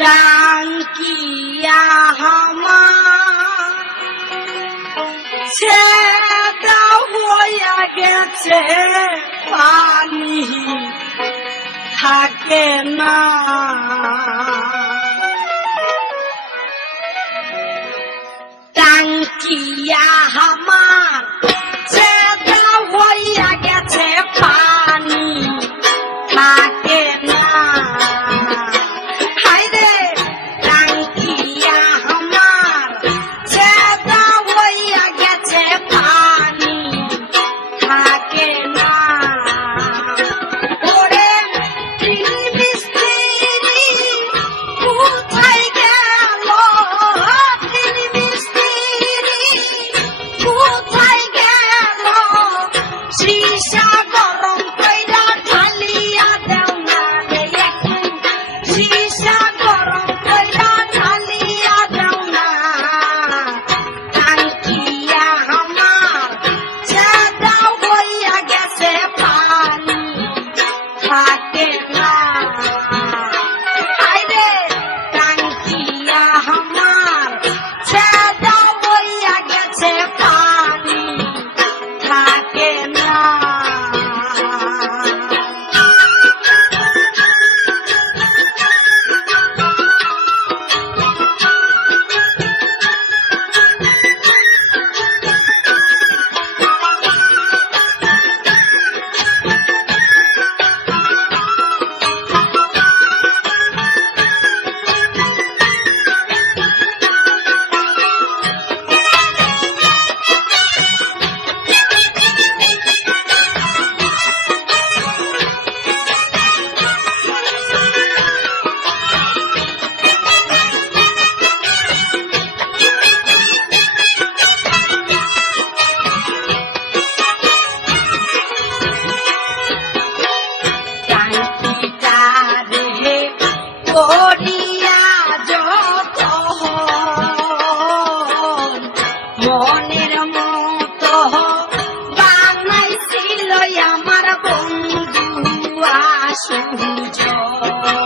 টাঙ্কিয়া কি ছেদা হইয়া গেছে পানি থাকে না। joy.